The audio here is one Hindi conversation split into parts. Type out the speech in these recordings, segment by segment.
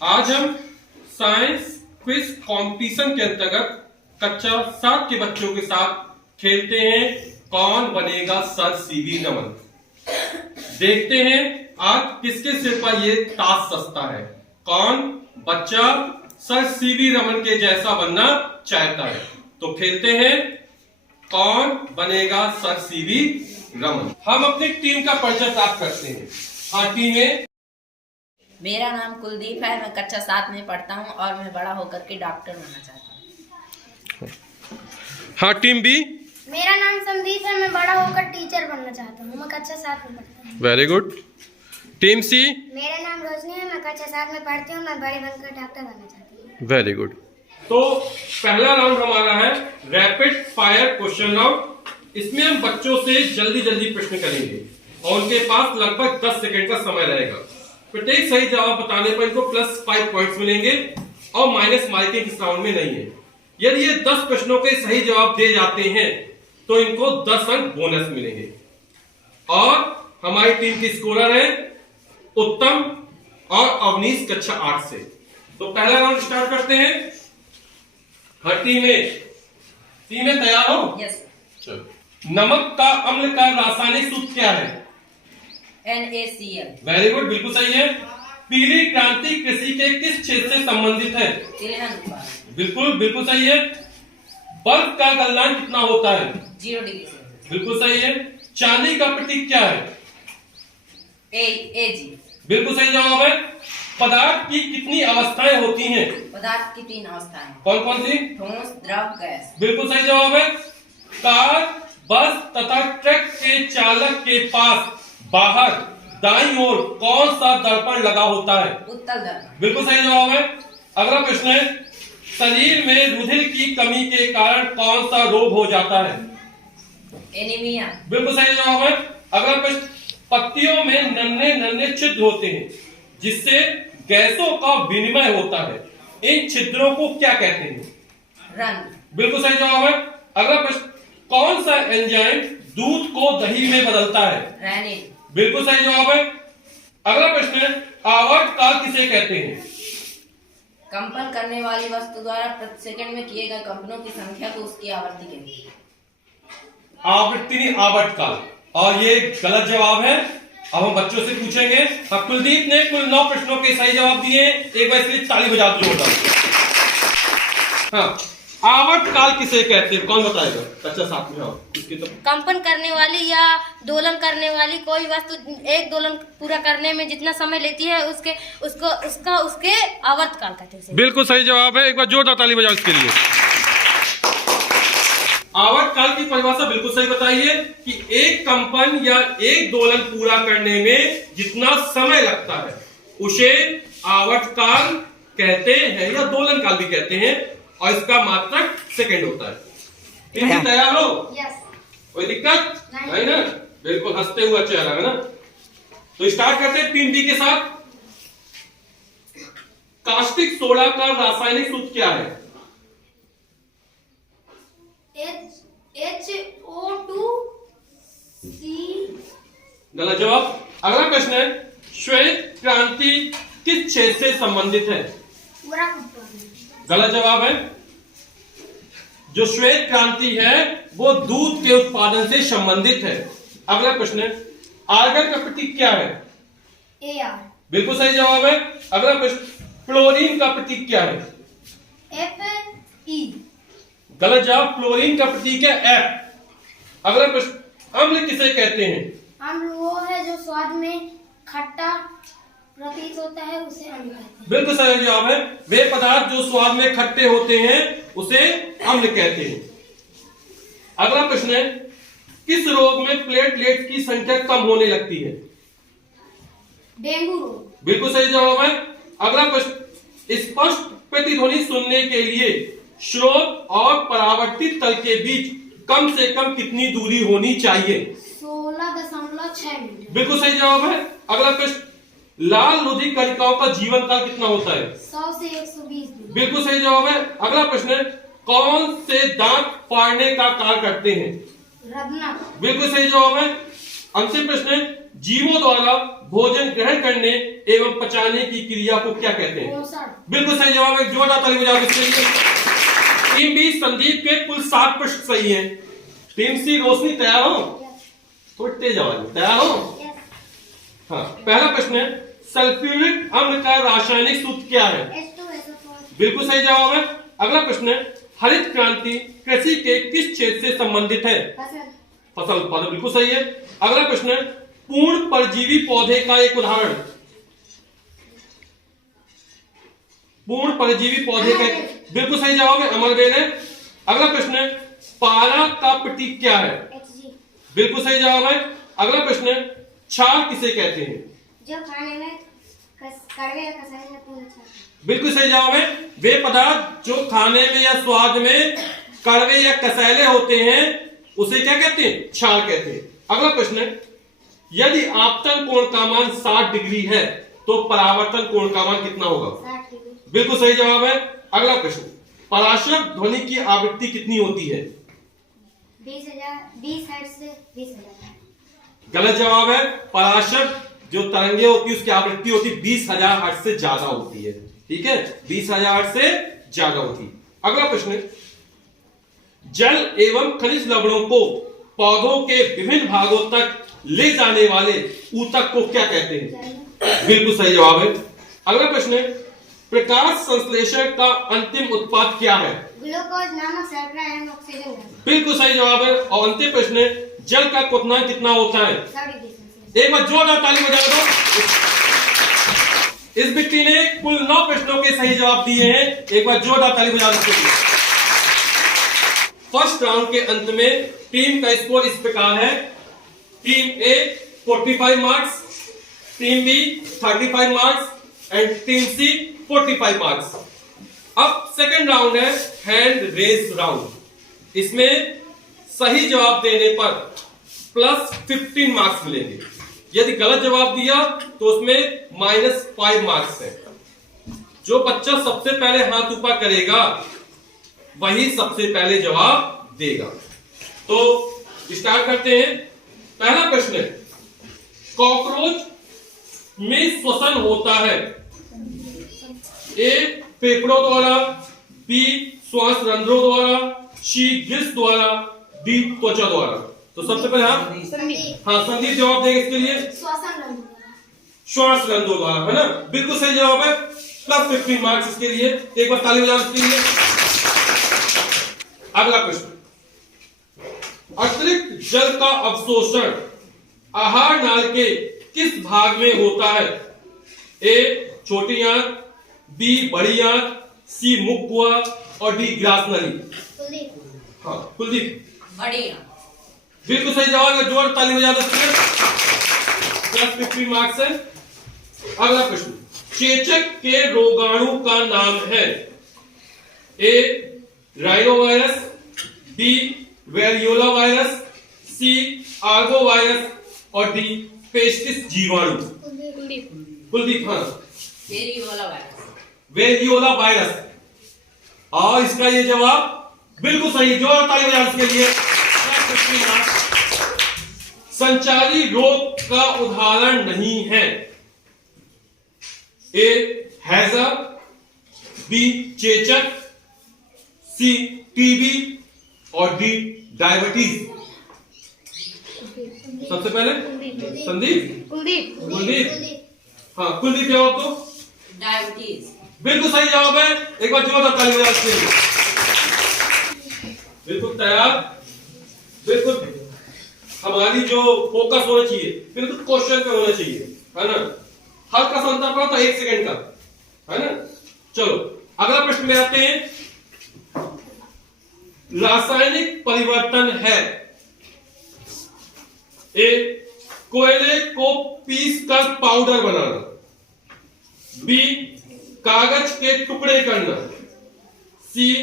आज हम साइंस क्विज कंपटीशन के अंतर्गत कक्षा 7 के बच्चों के साथ खेलते हैं कौन बनेगा सर सीवी रमन। देखते हैं आज किसके सिर पर ये टास्क सस्ता है, कौन बच्चा सर सीवी रमन के जैसा बनना चाहता है। तो खेलते हैं कौन बनेगा सर सीवी रमन। हम अपनी टीम का परिचय प्राप्त करते हैं। हाँ टीमें, मेरा नाम कुलदीप है, मैं कक्षा 7 में पढ़ता हूँ और मैं बड़ा होकर के डॉक्टर बनना चाहता हूँ। हाँ टीम बी, मेरा नाम संदीप है, मैं बड़ा होकर टीचर बनना चाहता हूँ, मैं कक्षा 7 में पढ़ता हूँ। Very good. टीम सी, मेरा नाम रोशनी है, मैं कक्षा 7 में पढ़ती हूँ, मैं बड़ी बनकर डॉक्टर बनना चाहती हूँ। Very good. तो पहला राउंड हमारा है रैपिड फायर क्वेश्चन राउंड। इसमें हम बच्चों से जल्दी जल्दी प्रश्न करेंगे और उनके पास लगभग 10 सेकंड का समय रहेगा। प्रत्येक सही जवाब बताने पर इनको +5 पॉइंट्स मिलेंगे और माइनस मार्किंग इस राउंड में नहीं है। यदि ये 10 प्रश्नों के सही जवाब दे जाते हैं तो इनको 10 अंक बोनस मिलेंगे। और हमारी टीम की स्कोरर है उत्तम और अवनीश कक्षा 8 से। तो पहला राउंड स्टार्ट करते हैं। हर टीमें तैयार हो? यस। चलो। नमक का अम्ल का रासायनिक सूत्र क्या है? NaCl। वेरी गुड, बिल्कुल सही है। पीली क्रांति कृषि के किस क्षेत्र से संबंधित है? तिलहन उत्पादन। बिल्कुल बिल्कुल सही है। बर्फ का गलनांक कितना होता है? 0 डिग्री सेल्सियस। बिल्कुल सही है। चांदी का प्रतीक क्या है? Ag। बिल्कुल सही जवाब है। पदार्थ की कितनी अवस्थाएं होती हैं? पदार्थ की 3 अवस्थाएं। कौन कौन सी? ठोस, द्रव, गैस। बिल्कुल सही जवाब है। कार, बस तथा ट्रक के चालक के पास बाहर दाईं ओर कौन सा दर्पण लगा होता है? उत्तल दर्पण। बिल्कुल सही जवाब है। अगला प्रश्न है शरीर में रुधिर की कमी के कारण कौन सा रोग हो जाता है? एनीमिया। बिल्कुल सही जवाब है। अगला प्रश्न पत्तियों में नन्हे नन्हे छिद्र होते हैं जिससे गैसों का विनिमय होता है, इन छिद्रों को क्या कहते हैं? रंग। बिल्कुल सही जवाब है। अगला प्रश्न कौन सा एंजाइम दूध को दही में बदलता है? रेनिन। बिल्कुल सही जवाब है। अगला प्रश्न है आवर्त काल किसे कहते हैं? कंपन करने वाली वस्तु द्वारा प्रति सेकंड में किए गए कंपनों की संख्या को उसकी आवृत्ति कहते हैं। आवृत्ति नहीं, आवर्त काल। और ये गलत जवाब है। अब हम बच्चों से पूछेंगे। अब कुलदीप ने कुल 9 प्रश्नों के सही जवाब दिए। एक बार इसके लिए ताली बजा दो जोरदार। हाँ, आवर्त काल किसे कहते हैं? कौन बताएगा? कक्षा 7 में हो इसके तो कंपन करने वाली या दोलन करने वाली कोई वस्तु एक दोलन पूरा करने में जितना समय लेती है उसके आवर्तकाल कहते हैं। बिल्कुल सही जवाब है। एक बार जोरदार ताली बजाओ इसके लिए। आवर्त काल की परिभाषा बिल्कुल सही बताइए कि एक कंपन या एक दोलन पूरा करने में जितना समय लगता है उसे आवर्त काल कहते हैं या दोलन काल भी कहते हैं और इसका मात्रक सेकंड होता है। टीम तैयार हो? यस। कोई दिक्कत नहीं ना? बिल्कुल हंसते हुआ चेहरा है ना। तो स्टार्ट करते हैं टीम बी के साथ। कास्टिक सोडा का रासायनिक सूत्र क्या है? HO2C। गलत जवाब। अगला प्रश्न है श्वेत क्रांति किस क्षेत्र से संबंधित है? गलत जवाब है। जो श्वेत क्रांति है वो दूध के उत्पादन से संबंधित है। अगला प्रश्न है आर्गन का प्रतीक क्या है? AR। बिल्कुल सही जवाब है। अगला प्रश्न फ्लोरीन का प्रतीक क्या है? FE। गलत जवाब। फ्लोरीन का प्रतीक है F। अगला प्रश्न अम्ल किसे कहते हैं? अम्ल वो है जो स्वाद में खट्टा प्रतीत होता है, उसे अम्ल कहते हैं। बिल्कुल सही जवाब है। वे पदार्थ जो स्वाद में खट्टे होते हैं उसे अम्ल कहते हैं। अगला प्रश्न है किस रोग में प्लेटलेट्स की संख्या कम होने लगती है? डेंगू रोग। बिल्कुल सही जवाब है। अगला प्रश्न स्पष्ट प्रतिध्वनि सुनने के लिए स्रोत और परावर्तित तल के बीच कम से कम कितनी दूरी होनी चाहिए? 16.6 मीटर। बिल्कुल सही जवाब है। अगला प्रश्न लाल रुधिर कणिकाओं का जीवन काल कितना होता है? 100 से 120 दिन। बिल्कुल सही जवाब है। अगला प्रश्न है कौन से दांत फाड़ने का कार्य करते हैं? रत्ना। बिल्कुल सही जवाब है। अंतिम प्रश्न है जीवों द्वारा भोजन ग्रहण करने एवं पचाने की क्रिया को क्या कहते हैं? बिल्कुल सही जवाब है, जोरदार ताली बजाओ इसके लिए। टीम बी संदीप के कुल 7 प्रश्न सही हैं। टीम सी रोशनी तैयार हो? थोड़ी तेज आवाज में तैयार हो? हाँ, पहला प्रश्न है सल्फ्यूरिक अम्ल का रासायनिक सूत्र क्या है? बिल्कुल सही जवाब है। अगला प्रश्न है हरित क्रांति कृषि के किस क्षेत्र से संबंधित है? फसल उत्पादन, बिल्कुल सही है। अगला प्रश्न है पूर्ण परजीवी पौधे का एक उदाहरण। पूर्ण परजीवी पौधे का बिल्कुल सही जवाब है, अमरबेल है। अगला प्रश्न है पारा का प्रतीक क्या है? बिल्कुल सही जवाब है। अगला प्रश्न है क्षार किसे कहते हैं? जो खाने में कड़वे या कसाई लगते हैं। बिल्कुल सही जवाब है, वे पदार्थ जो खाने में या स्वाद में कड़वे या कसैले होते हैं उसे क्या कहते हैं? क्षार कहते हैं। अगला प्रश्न है यदि आपतन कोण का मान 60 डिग्री है तो परावर्तन कोण का मान कितना होगा? 60 डिग्री। बिल्कुल सही जवाब है। अगला प्रश्न पराशर ध्वनि की आवृत्ति कितनी होती है? 20 हर्ट्ज से 20,000। गलत जवाब है, पराशर जो तरंगे होती है उसकी आवृत्ति होती है 20,000 हर्ट्ज से ज्यादा होती है। ठीक है, 20,000 हर्ट्ज से ज्यादा होती है। अगला प्रश्न है जल एवं खनिज लवणों को पौधों के विभिन्न भागों तक ले जाने वाले ऊतक को क्या कहते हैं? बिल्कुल सही जवाब है। अगला प्रश्न है प्रकाश संश्लेषण का अंतिम उत्पाद क्या है? ग्लूकोज नामक शर्करा एवं ऑक्सीजन गैस। बिल्कुल सही जवाब है। और अंतिम प्रश्न है जल का क्वथनांक कितना होता है? 100 डिग्री सेल्सियस। एक बार जोरदार ताली बजा दो। इस व्यक्ति ने कुल 9 प्रश्नों के सही जवाब दिए हैं, एक बार जोरदार ताली बजा दो। फर्स्ट राउंड के अंत में टीम का स्कोर इस प्रकार है team A 45 marks, team B 35 marks and team C 45 marks. अब सेकंड राउंड है हैंड रेस राउंड। इसमें सही जवाब देने पर प्लस 15 मार्क्स मिलेंगे, यदि गलत जवाब दिया तो उसमें -5 मार्क्स है। जो बच्चा सबसे पहले हाथ ऊपर करेगा वही सबसे पहले जवाब देगा। तो स्टार्ट करते हैं। पहला प्रश्न है कॉकरोच में श्वसन होता है? ए फेफड़ों द्वारा, बी श्वास रंध्रों द्वारा, सी गिल्स द्वारा, डी त्वचा द्वारा। तो सबसे पहले हाँ संदीप जवाब देंगे इसके लिए। श्वास रंध्रों द्वारा, है ना? बिल्कुल सही जवाब है, प्लस 15 मार्क्स इसके लिए। एक बार ताली बजाओ इसके लिए। अगला प्रश्न अतिरिक्त जल का अवशोषण आहार नाल के किस भाग में होता है? ए छोटी आंत, बी बड़ी आंत, सी मुख कुआ और डी ग्रास नली। हाँ कुलदीप बड़ी बिल्कुल सही जवाब है, जोर ताली बजा दो। प्लस 15 मार्क्स है। अगला प्रश्न चेचक के रोगाणु का नाम है? A rhino virus, B variola virus, C argo virus और डी पेस्टिस जीवाणु। कुलदीप हाँ वेरियोला वायरस। और इसका ये जवाब बिल्कुल सही, जोर ताली बजा इसके लिए। संचारी रोग का उदाहरण नहीं है? ए हैजा, बी चेचक, सी टीबी और डी डायबिटीज। सबसे पहले संदीप कुलदीप हाँ कुलदीप जवाब दो। डायबिटीज बिल्कुल सही जवाब है, एक बार जोरदार ताली बजा इसके लिए। बिल्कुल तैयार, बिल्कुल हमारी जो फोकस होना चाहिए बिल्कुल क्वेश्चन पे होना चाहिए, है ना? हल्का सा अंतर पड़ा था 1 सेकंड का, है ना? चलो अगला प्रश्न में आते हैं। रासायनिक परिवर्तन है? ए कोयले को पीस कर पाउडर बनाना, बी कागज के टुकड़े करना, सी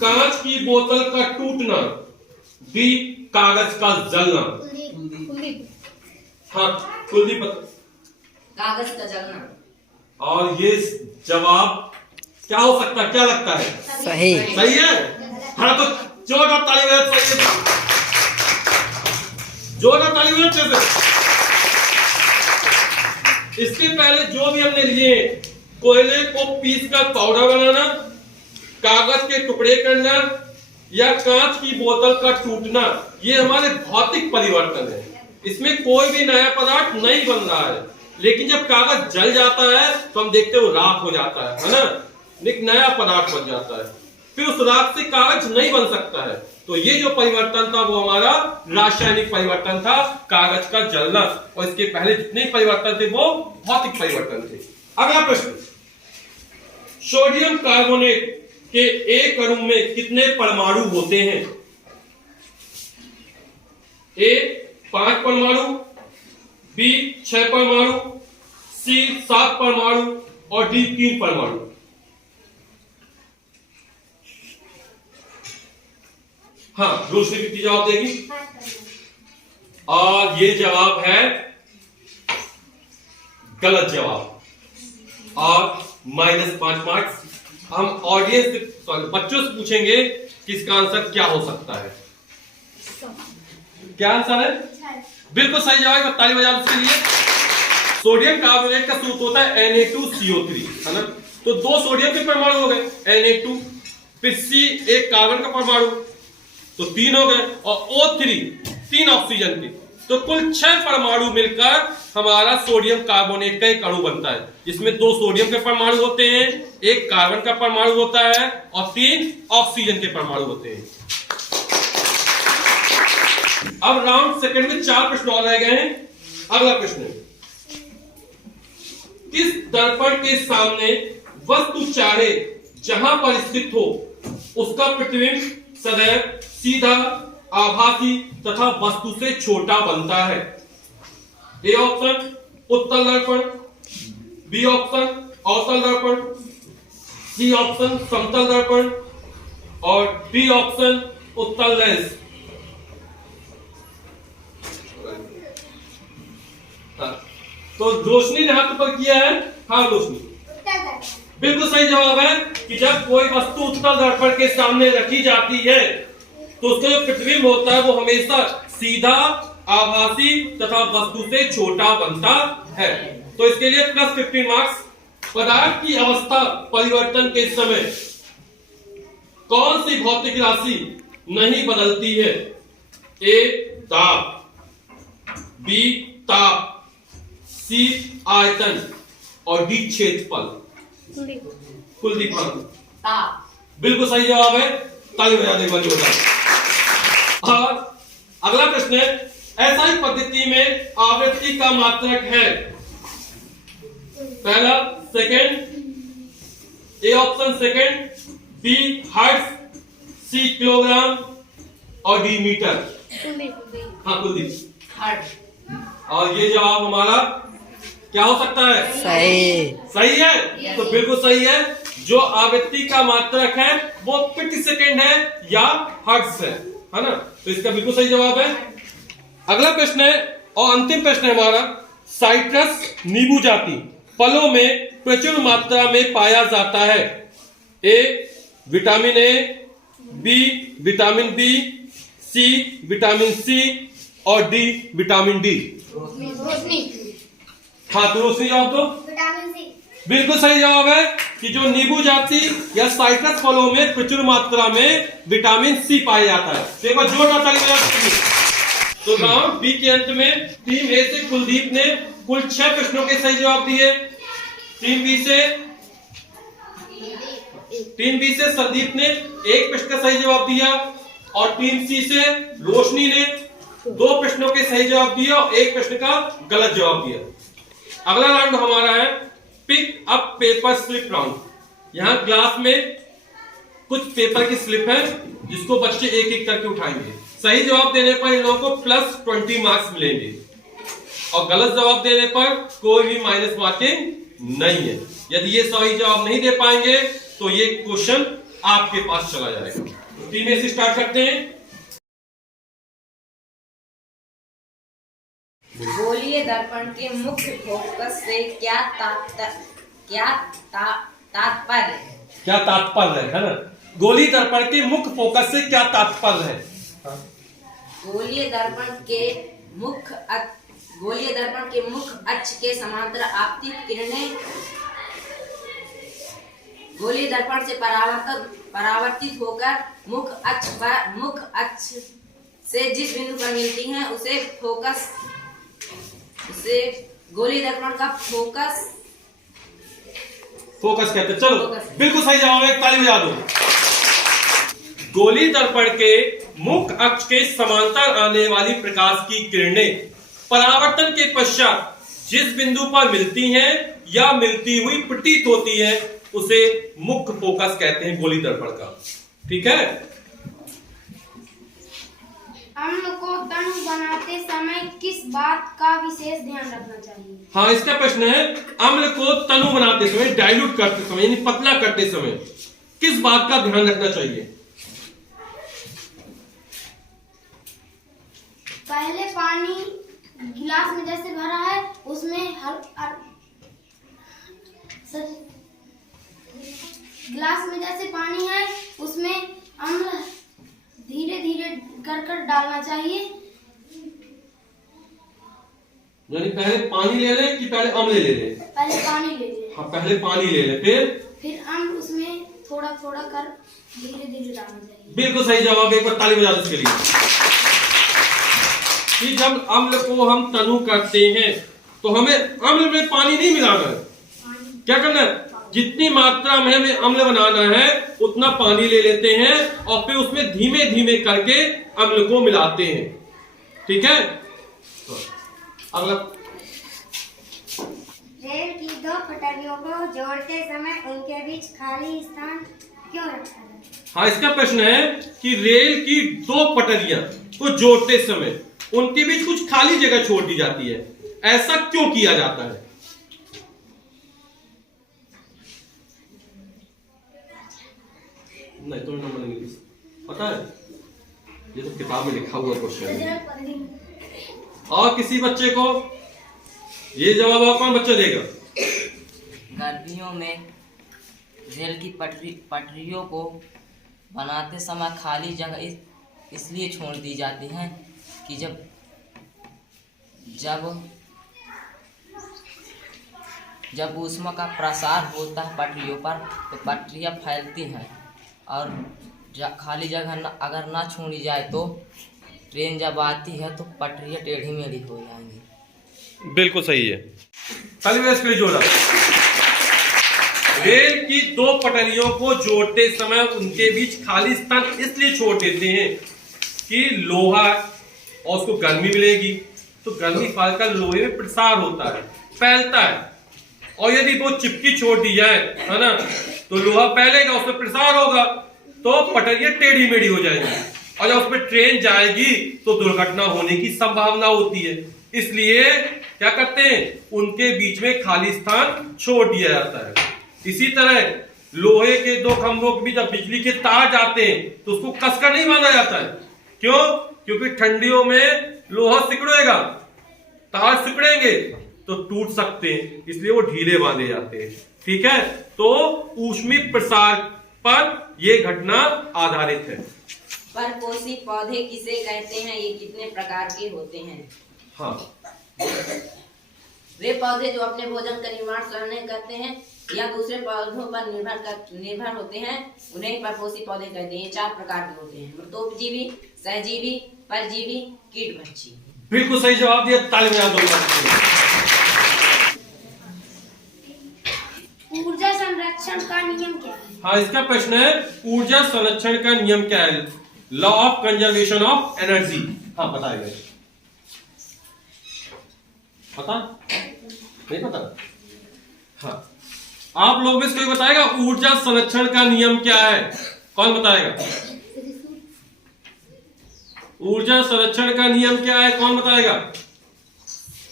कांच की बोतल का टूटना, डी कागज का जलना। हाँ कुलदीप कागज का जलना। और ये जवाब क्या हो सकता है, क्या लगता है? सही सही है। हाँ तो जोरदार ताली बजाओ, जोरदार ताली बजाओ। इसके पहले जो भी हमने लिए, कोयले को पीस कर पाउडर बनाना, कागज के टुकड़े करना या कांच की बोतल का टूटना, ये हमारे भौतिक परिवर्तन है। इसमें कोई भी नया पदार्थ नहीं बन रहा है। लेकिन जब कागज जल जाता है तो हम देखते हैं वो राख हो जाता है ना, एक नया पदार्थ बन जाता है। फिर उस राख से कागज नहीं बन सकता है। तो ये जो परिवर्तन था वो हमारा रासायनिक परिवर्तन था, कागज का जलना। और इसके पहले जितने परिवर्तन थे वो भौतिक परिवर्तन थे। अगला प्रश्न, सोडियम कार्बोनेट के एक अणु में कितने परमाणु होते हैं? ए 5 परमाणु, बी 6 परमाणु, सी 7 परमाणु और डी 3 परमाणु। हाँ, रोशनी कितनी जवाब देगी? और ये जवाब है गलत जवाब और -5 मार्क्स। हम ऑडियंस सॉरी बच्चों से पूछेंगे कि इसका आंसर क्या हो सकता है। क्या आंसर है? बिल्कुल सही जवाब, ताली बजा उसके लिए। सोडियम कार्बोनेट का सूत्र होता है Na2CO3, है ना। तो 2 सोडियम के परमाणु हो गए Na2, फिर C एक कार्बन का परमाणु, तो 3 हो गए, और O3 3 ऑक्सीजन के। तो कुल 6 परमाणु मिलकर हमारा सोडियम कार्बोनेट का एक अणु बनता है। इसमें 2 सोडियम के परमाणु होते हैं, एक कार्बन का परमाणु होता है और 3 ऑक्सीजन के परमाणु होते हैं। अब राउंड सेकंड में 4 प्रश्न और रह गए हैं। अगला प्रश्न, किस दर्पण के सामने वस्तु चाहे जहां पर स्थित हो उसका प्रतिबिंब सदैव सीधा, आभासी तथा वस्तु से छोटा बनता है? ए ऑप्शन उत्तल दर्पण, बी ऑप्शन अवतल दर्पण, सी ऑप्शन समतल दर्पण और डी ऑप्शन उत्तल लेंस। तो रोशनी ने हाथ ऊपर किया है। हाँ रोशनी, बिल्कुल सही जवाब है कि जब कोई वस्तु उत्तल दर्पण के सामने रखी जाती है तो उसका जो प्रतिबिंब होता है वो हमेशा सीधा, आभासी तथा वस्तु से छोटा बनता है। तो इसके लिए +15 मार्क्स। पदार्थ की अवस्था परिवर्तन के समय कौन सी भौतिक राशि नहीं बदलती है? ए दाब, बी ताप, सी आयतन और डी क्षेत्रफल। कुलदीप बिल्कुल सही जवाब है, ताली बजा दे बच्चों का। और अगला प्रश्न है, ऐसा पद्धति में आवृत्ति का मात्रक है? पहला second, A option second, B hertz, C kilogram और डी मीटर। हाँ कुलदीप, हर्ट्ज। और ये जवाब हमारा क्या हो सकता है? सही है। तो बिल्कुल सही है। जो आवृत्ति का मात्रक है वो प्रति सेकंड है या हर्ट्ज है ना। तो इसका बिल्कुल सही जवाब है। अगला प्रश्न है और अंतिम प्रश्न है हमारा, साइट्रस नींबू जाति फलों में प्रचुर मात्रा में पाया जाता है? A vitamin A, B vitamin B, C vitamin C और डी विटामिन डी। हाँ तो रोशनी जवाब दो। Vitamin C. बिल्कुल सही जवाब है कि जो नींबू जाति या साइट्रस फलों में प्रचुर मात्रा में विटामिन सी पाया जाता है। तो एक बार जोरदार ताली बजाइए। तो राउंड बी के अंत में टीम ए से कुलदीप ने कुल 6 प्रश्नों के सही जवाब दिए। टीम बी से संदीप ने 1 प्रश्न का सही जवाब दिया और टीम सी से रोशनी ने 2 प्रश्नों के सही जवाब दिए और 1 प्रश्न का गलत जवाब दिया। अगला राउंड हमारा है pick up paper slip round. यहाँ ग्लास में कुछ पेपर की स्लिप है जिसको बच्चे एक एक करके उठाएंगे। सही जवाब देने पर इन लोगों को +20 मार्क्स मिलेंगे और गलत जवाब देने पर कोई भी माइनस मार्किंग नहीं है। यदि ये सही जवाब नहीं दे पाएंगे तो ये क्वेश्चन आपके पास चला जाएगा। टीम ए से स्टार्ट करते हैं। गोलीय दर्पण के मुख्य फोकस से क्या तात्पर्य है ना। गोलीय दर्पण के मुख्य फोकस से क्या तात्पर्य है? गोलीय दर्पण के मुख्य गोलीय दर्पण के मुख्य अक्ष के समांतर आपतित किरणें गोलीय दर्पण से परावर्तित होकर मुख्य अक्ष से जिस बिंदु पर मिलती हैं उसे गोलीय दर्पण का फोकस कहते हैं। चलो बिल्कुल सही जवाब है, ताली बजा दो। गोलीय दर्पण के मुख्य अक्ष के समांतर आने वाली प्रकाश की किरणें परावर्तन के पश्चात जिस बिंदु पर मिलती हैं या मिलती हुई प्रतीत होती है उसे मुख्य फोकस कहते हैं गोलीय दर्पण का। ठीक है। अम्ल को तनु बनाते समय किस बात का विशेष ध्यान रखना चाहिए? हाँ, इसका प्रश्न है, अम्ल को तनु बनाते समय, डाइल्यूट करते समय यानी पतला करते समय किस बात का ध्यान रखना चाहिए? पहले पानी गिलास में जैसे भरा है उसमें गिलास में जैसे पानी है उसमें अम्ल धीरे धीरे कर डालना चाहिए। यानी पहले पानी ले लें कि पहले अम्ल ले लें? पहले पानी ले लें। हाँ, पहले पानी ले लें, फिर अम्ल उसमें थोड़ा थोड़ा कर धीरे धीरे डालना चाहिए। बिल्कुल सही जवाब। एक बार ताली बजा दो इसके लिए। कि जब अम्ल को हम तनु करते हैं तो हमें अम्ल में पानी नहीं मिलाना है, क्या करना है, जितनी मात्रा में हमें अम्ल बनाना है उतना पानी ले लेते हैं और फिर उसमें धीमे धीमे करके अम्ल को मिलाते हैं। ठीक है। अगला, रेल की दो पटरियों को जोड़ते समय उनके बीच खाली स्थान क्यों रखा है? हाँ, इसका प्रश्न है कि रेल की दो पटरियां को जोड़ते समय उनके बीच कुछ खाली जगह छोड़ दी जाती है, ऐसा क्यों किया जाता है? नहीं, तो नंबर नहीं पता है, ये तो किताब में लिखा हुआ क्वेश्चन है। और किसी बच्चे को ये जवाब और कौन बच्चा देगा? गर्मियों में रेल की पटरियों को बनाते समय खाली जगह इसलिए छोड़ दी जाती हैं कि जब ऊष्मा का प्रसार होता है पटरियों पर तो पटरियां फैलती हैं और खाली जगह अगर ना छोड़ी जाए तो ट्रेन जब आती है तो पटरियां टेढ़ी मेढ़ी हो जाएंगी। बिल्कुल सही है। के जोड़ा। रेल की दो पटरियों को जोड़ते समय उनके बीच खाली स्थान इसलिए छोड़ देते हैं कि लोहा और उसको गर्मी मिलेगी तो गर्मी फैलकर लोहे में प्रसार होता है, फैलता है, और यदि वो चिपकी छोड़ दी जाए, है ना, तो लोहा फैलेगा, उसमें प्रसार होगा तो पटरियां टेढ़ी मेढ़ी हो जाएंगी और जब उसमें ट्रेन जाएगी तो दुर्घटना होने की संभावना होती है। इसलिए क्या करते हैं, उनके बीच में खाली स्थान छोड़ दिया जाता है। इसी तरह लोहे के दो खंभों के बीच जब बिजली के तार जाते हैं तो उसको कसकर नहीं बांधा जाता है। क्यों? क्योंकि ठंडियों में लोहा सिकुड़ेगा, तार सिकुड़ेंगे तो टूट सकते हैं, इसलिए वो ढीले बांधे जाते हैं। ठीक है। तो ऊष्मीय प्रसार पर ये घटना आधारित है। परपोषी पौधे किसे कहते हैं? ये कितने प्रकार के होते हैं? हाँ, वे पौधे जो अपने भोजन का निर्माण स्वयं करते हैं या दूसरे पौधों पर निर्भर होते हैं उन्हें परपोषी पौधे कहते हैं। ये 4 प्रकार के होते हैं: मृतोपजीवी, सहजीवी, परजीवी, कीट भक्षी। बिल्कुल सही जवाब दिया, ताली बजा दो। ऊर्जा संरक्षण का नियम क्या है? हाँ, इसका प्रश्न है, ऊर्जा संरक्षण का नियम क्या है? Law of conservation of energy. हाँ, बताएगा। पता नहीं? पता? हाँ, आप लोग में से कोई बताएगा ऊर्जा संरक्षण का नियम क्या है? कौन बताएगा? ऊर्जा संरक्षण का नियम क्या है? कौन बताएगा?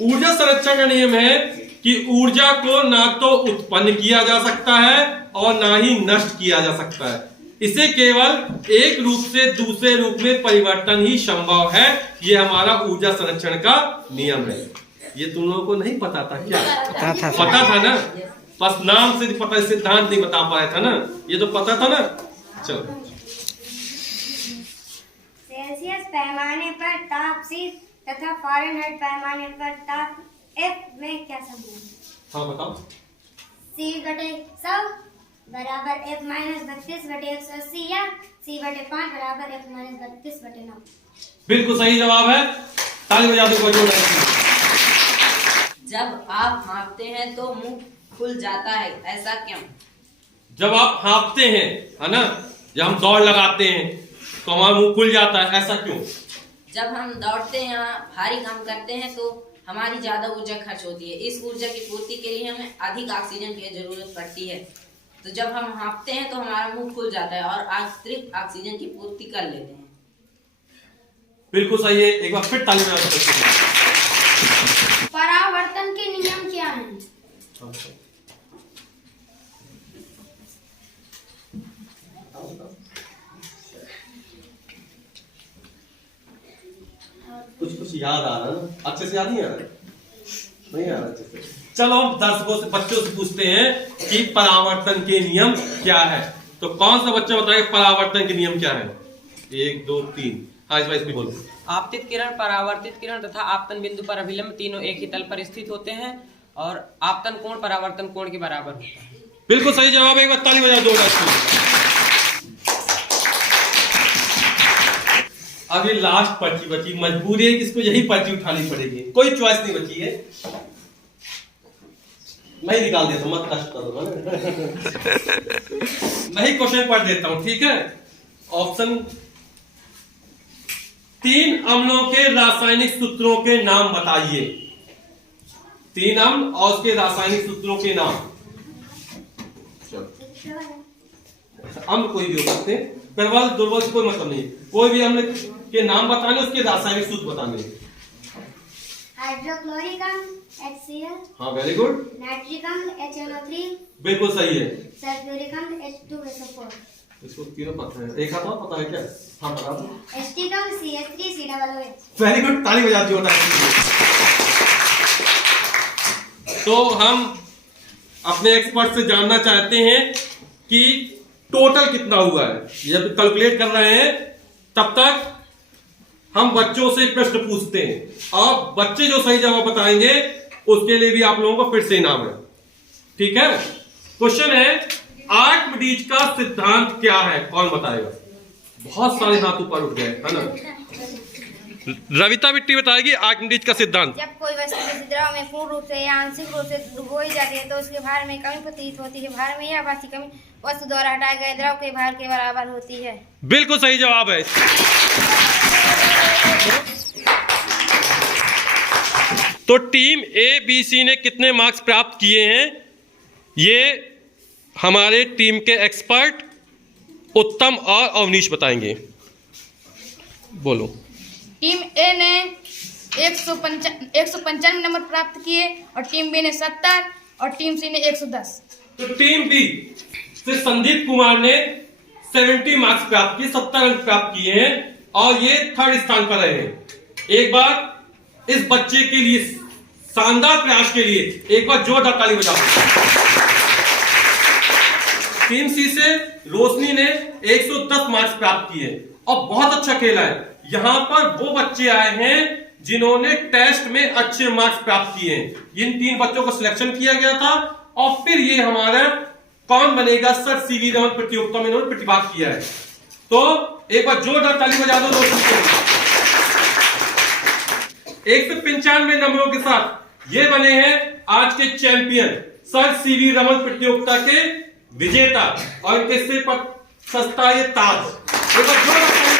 ऊर्जा संरक्षण का नियम है कि ऊर्जा को ना तो उत्पन्न किया जा सकता है और ना ही नष्ट किया जा सकता है। इसे केवल एक रूप से दूसरे रूप में परिवर्तन ही संभव है। ये हमारा ऊर्जा संरक्षण का नियम है। ये तुम लोगों को नहीं पता था क्या? पता था ना, बस नाम से पता, सिद्धांत नहीं बता पाया था ना, ये तो पता था ना। चलो, सेल्सियस पैमाने पर ताप सिर्फ तथा फ़ारेनहाइट पैमाने पर ताप F में क्या संबंध? हाँ बताओ। C/100 बराबर F-32/180 या C/5 बराबर F-32/9। बिल्कुल सही जवाब है, ताली बजा दो बच्चों। जब आप हाँफते हैं तो मुंह खुल जाता है, ऐसा क्यों? जब आप हाँफते हैं, है ना, जब हम दौड़ लगाते हैं तो हमारा मुंह खुल जाता है, ऐसा क्यों? जब हम दौड़ते हैं या भारी काम करते हैं तो हमारी ज्यादा ऊर्जा खर्च होती है। इस ऊर्जा की पूर्ति के लिए हमें अधिक ऑक्सीजन की जरूरत पड़ती है। तो जब हम हाँफते हैं तो हमारा मुंह खुल जाता है और अतिरिक्त ऑक्सीजन की पूर्ति कर लेते हैं। बिल्कुल सही है, एक बार फिर ताली बजा दो। परावर्तन के नियम क्या हैं? कुछ याद आ रहा है ना? अच्छे से याद नहीं आ रहा? नहीं आ रहा अच्छे से। चलो हम दर्शकों से, बच्चों से पूछते हैं कि परावर्तन के नियम क्या है। तो कौन सा बच्चा बताएगा परावर्तन के नियम क्या है? 1 2 3। हाँ इस बार बोलो। आपतित किरण, परावर्तित किरण तथा आपतन बिंदु पर अभिलंब तीनों एक ही तल पर स्थित होते हैं और आपतन कोण परावर्तन कोण के बराबर होता है। बिल्कुल सही जवाब है, एक बार ताली बजा दो। अभी लास्ट पर्ची बची, मजबूरी है कि इसको यही पर्ची उठानी पड़ेगी, कोई चॉइस नहीं बची है। मैं ही निकाल देता हूं, मत कष्ट करो। मैं ही क्वेश्चन पढ़ देता हूं, ठीक है। ऑप्शन 3 अम्लों के रासायनिक सूत्रों के नाम बताइए। 3 अम्ल और उसके रासायनिक सूत्रों के नाम। अम्ल कोई भी हो सकते हैं, प्रबल दुर्बल से कोई मतलब नहीं, कोई भी अम्ल के नाम बताने, उसके रासायनिक सूत्र बताने। हाइड्रोक्लोरिक अम्ल HCl। हाँ वेरी गुड। नाइट्रिक अम्ल HNO3। बिल्कुल सही है। सल्फ्यूरिक अम्ल H2SO4। इसको तीनों पता है, एक आता पता है क्या? हाँ बता दो। एसिटिक अम्ल CH3COOH। वेरी गुड, ताली बजा दी होता है। तो हम अपने एक्सपर्ट से जानना चाहते हैं कि टोटल कितना हुआ है। जब कैलकुलेट कर रहे हैं तब तक हम बच्चों से प्रश्न पूछते हैं और बच्चे जो सही जवाब बताएंगे उसके लिए भी आप लोगों को फिर से इनाम है, ठीक है। क्वेश्चन है आर्किमिडीज का सिद्धांत क्या है, कौन बताएगा? बहुत सारे हाथ ऊपर उठ गए, है ना। रविता बिट्टी बताएगी आर्किमिडीज का सिद्धांत। जब कोई वस्तु किसी द्रव में पूर्ण रूप से या आंशिक रूप से डुबोई जाती है तो उसके भार में कमी प्रतीत होती है। भार में यह आभासी कमी वस्तु द्वारा हटाए गए द्रव के भार के बराबर होती है। बिल्कुल सही जवाब है। तो टीम ABC ने कितने मार्क्स प्राप्त किए हैं, ये हमारे टीम के एक्सपर्ट उत्तम और अवनीश बताएंगे। बोलो। टीम ए ने 195 नंबर प्राप्त किए और टीम बी ने 70 और टीम सी ने 110। तो टीम बी से संदीप कुमार ने 70 मार्क्स प्राप्त किए, 70 अंक प्राप्त किए हैं और ये 3rd स्थान पर रहे हैं। एक बार इस बच्चे के लिए, शानदार प्रयास के लिए एक बार जोरदार ताली बजाओ। टीम सी से रोशनी ने 110 मार्क्स प्राप्त किए और बहुत अच्छा खेला है। यहां पर वो बच्चे आए हैं जिन्होंने टेस्ट में अच्छे मार्क्स प्राप्त किए हैं। इन 3 बच्चों को सिलेक्शन किया गया था और फिर ये हमारा कौन बनेगा सर सीवी रमन प्रतियोगिता में इन्होंने प्रतिभाग किया है। तो एक बार जोरदार ताली बजा दो रोशनी को। 195 नंबरों के साथ ये बने हैं आज के चैंपियन, सर सीवी रमन प्रतियोगिता के विजेता और इनके सिर पर सस्ता ये ताज। एक बार जोरदार